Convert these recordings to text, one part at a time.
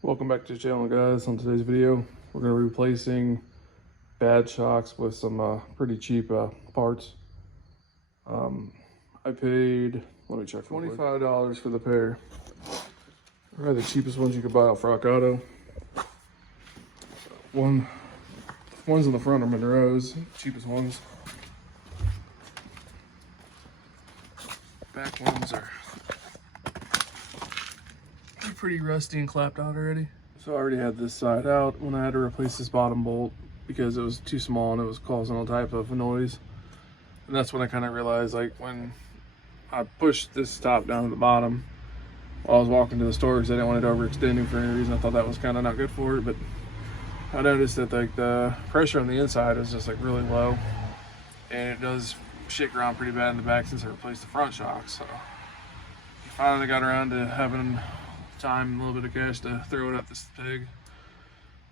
Welcome back to the channel, guys. On today's video, we're going to be replacing bad shocks with some pretty cheap parts. I paid, let me check, $25 for the pair. They're the cheapest ones you could buy off Rock Auto. Ones in the front are Monroe's, cheapest ones. Back ones are pretty rusty and clapped out already. So I already had this side out when I had to replace this bottom bolt because it was too small and it was causing all type of noise. And that's when I kind of realized, like, when I pushed this top down to the bottom while I was walking to the store because I didn't want it overextending for any reason. I thought that was kind of not good for it, but I noticed that like the pressure on the inside is just like really low, and it does shake around pretty bad in the back since I replaced the front shocks. So I finally got around to having time, a little bit of cash to throw it at this pig.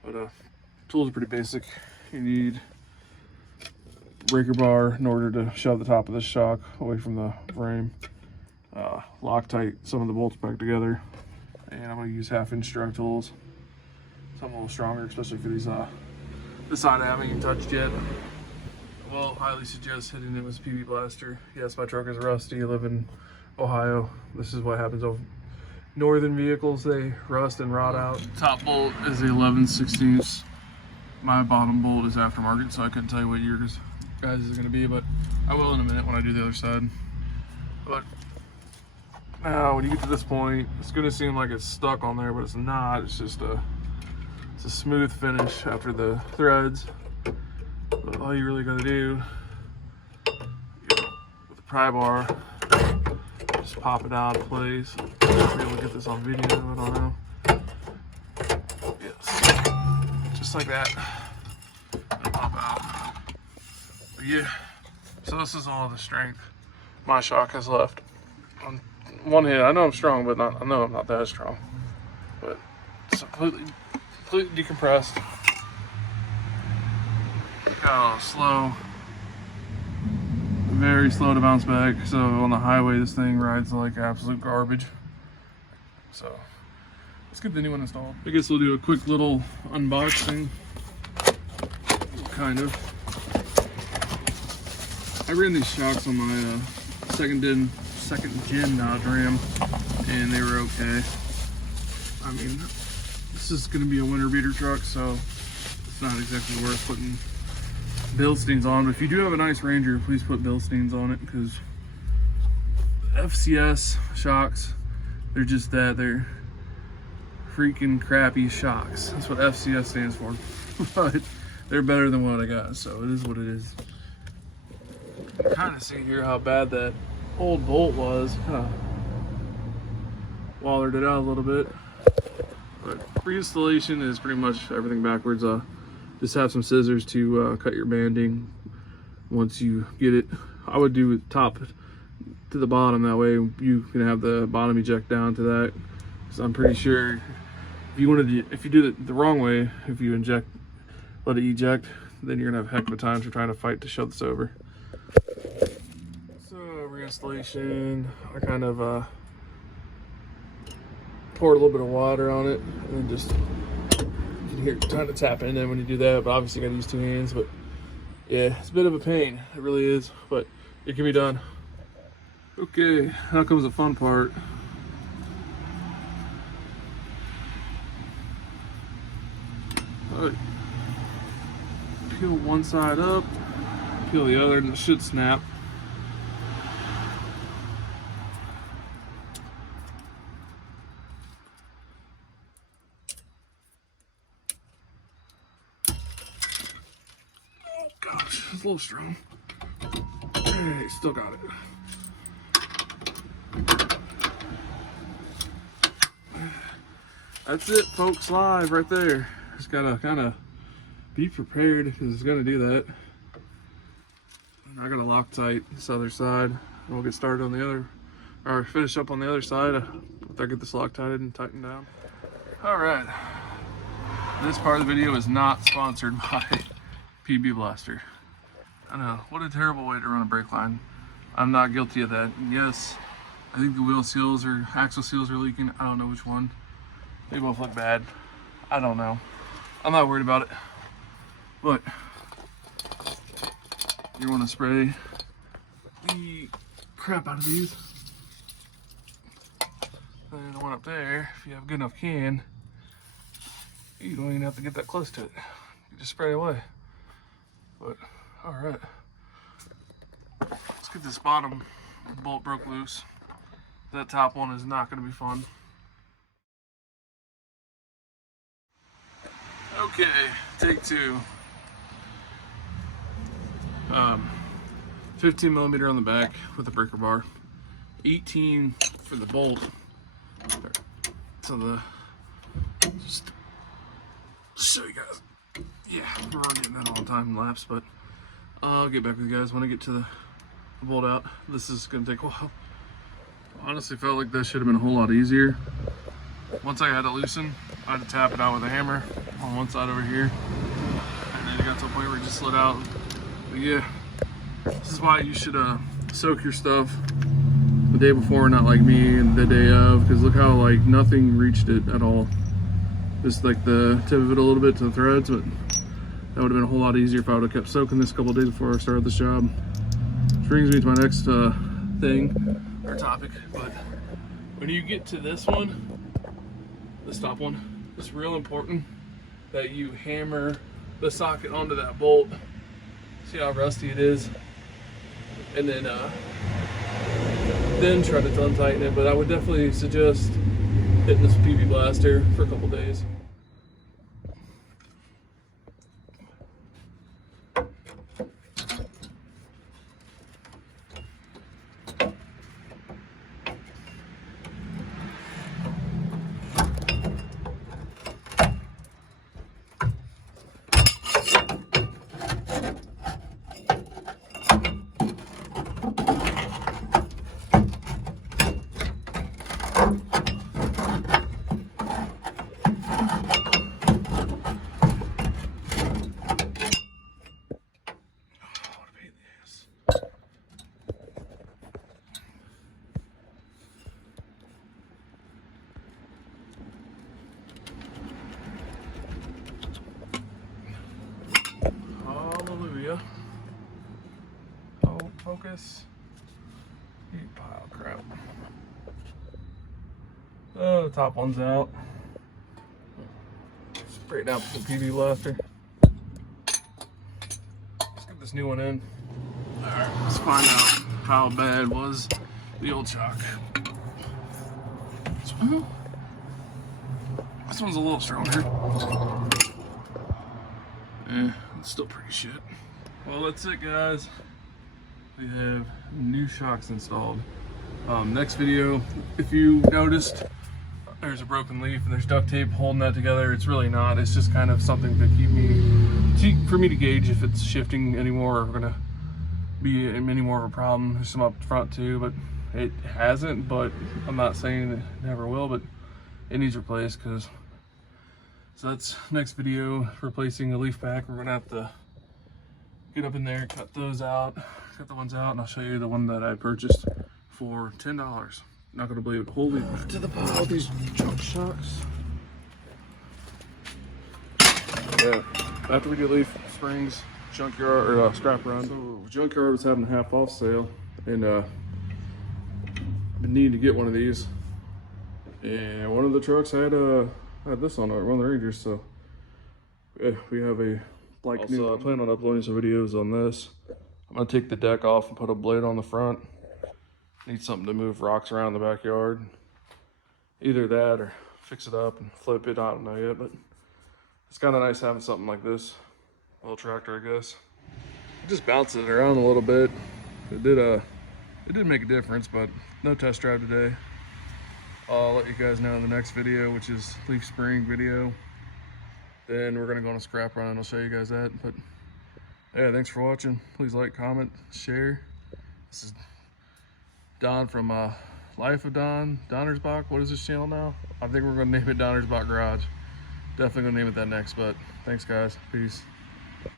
But tools are pretty basic. You need breaker bar in order to shove the top of this shock away from the frame. Loctite some of the bolts back together, and I'm going to use 1/2 inch drag tools. Something a little stronger, especially for these this side I haven't even touched yet. Well, highly suggest hitting it with a PB Blaster. Yes, my truck is rusty. I live in Ohio. This is what happens over northern vehicles, they rust and rot out. Top bolt is the 11/16. My bottom bolt is aftermarket, so I couldn't tell you what year guys is gonna be, but I will in a minute when I do the other side. But now when you get to this point, it's gonna seem like it's stuck on there, but it's not. It's just a smooth finish after the threads. But all you really gotta do, with the pry bar, just pop it out of place. I'll be able to get this on video, I don't know. Yes, just like that. It'll pop out. But yeah, so this is all the strength my shock has left. On one hand, I know I'm strong, but I know I'm not that strong. But it's completely decompressed. Got a slow, very slow to bounce back. So on the highway, this thing rides like absolute garbage. So let's get the new one installed. I guess we'll do a quick little unboxing, kind of. I ran these shocks on my second gen Dodge Ram, and they were okay. I mean, this is going to be a winter beater truck, so it's not exactly worth putting Bilsteins on. But if you do have a nice Ranger, please put Bilsteins on it, because FCS shocks, they're just that. They're freaking crappy shocks. That's what FCS stands for. But they're better than what I got, so it is what it is. You can kind of see here how bad that old bolt was. Wallered it out a little bit. But pre-installation is pretty much everything backwards. Just have some scissors to cut your banding once you get it. I would do top to the bottom, that way you can have the bottom eject down to that. So I'm pretty sure if you do it the wrong way, if you let it eject, then you're gonna have a heck of a time for trying to fight to shove this over. So reinstallation, I kind of poured a little bit of water on it, and just you can hear it trying to tap in there when you do that, but obviously you gotta use 2 hands. But yeah, it's a bit of a pain, it really is, but it can be done. Okay, now comes the fun part. All right. Peel one side up, peel the other, and it should snap. Oh gosh, it's a little strong. Hey, still got it. That's it, folks, live right there. Just gotta kind of be prepared because it's gonna do that. And I gotta Loctite this other side, and we'll get started on the other, or finish up on the other side after I get this Loctited and tightened down. All right, this part of the video is not sponsored by PB Blaster. I know, what a terrible way to run a brake line. I'm not guilty of that. Yes, I think the wheel seals or axle seals are leaking. I don't know which one. They both look bad. I don't know. I'm not worried about it. But you want to spray the crap out of these. And the one up there, if you have a good enough can, you don't even have to get that close to it. You just spray away. But, all right. Let's get this bottom bolt broke loose. That top one is not going to be fun. Okay, take two. 15 millimeter on the back with a breaker bar. 18 for the bolt. So just show you guys. Yeah, we're getting that all time lapse, but I'll get back with you guys when I get to the bolt out. This is gonna take a while. Honestly, felt like this should have been a whole lot easier. Once I had it loosen, I had to tap it out with a hammer on one side over here, and then it got to a point where it just slid out. But yeah, this is why you should soak your stuff the day before, not like me and the day of, because look how like nothing reached it at all. Just like the tip of it a little bit to the threads, but that would have been a whole lot easier if I would have kept soaking this a couple of days before I started this job. Which brings me to my next thing or topic. But when you get to this one, this top one, it's real important that you hammer the socket onto that bolt. See how rusty it is, and then try to untighten it. But I would definitely suggest hitting this PB Blaster for a couple days. Hallelujah. Oh, focus. You pile of crap. Oh, the top one's out. Spray it down with the PB Blaster. Let's get this new one in. Alright, let's find out how bad was the old shock. This one's a little stronger. It's still pretty shit. Well, that's it, guys. We have new shocks installed. Next video, if you noticed, there's a broken leaf and there's duct tape holding that together. It's really not. It's just kind of something to for me to gauge if it's shifting anymore or gonna be any more of a problem. There's some up front too, but it hasn't. But I'm not saying it never will, but it needs replaced. So that's next video, replacing a leaf pack. We're gonna have to get up in there, cut those out, cut the ones out, and I'll show you the one that I purchased for $10. Not gonna believe it. Holy to the pile, these junk shocks. Yeah, after we do leaf springs, junkyard or scrap run. So junkyard was having a half off sale, and been needing to get one of these. And one of the trucks had this on it, one of the Rangers. So yeah, we have a like new. I plan on uploading some videos on this. I'm gonna take the deck off and put a blade on the front. Need something to move rocks around the backyard. Either that or fix it up and flip it. I don't know yet, but it's kind of nice having something like this. A little tractor, I guess. Just bouncing it around a little bit. It did make a difference, but no test drive today. I'll let you guys know in the next video, which is leaf spring video. Then we're gonna go on a scrap run and I'll show you guys that. But yeah, thanks for watching. Please like, comment, share. This is Don from Life of Don, Donnersbach. What is this channel now? I think we're gonna name it Donnersbach Garage. Definitely gonna name it that next, but thanks guys, peace.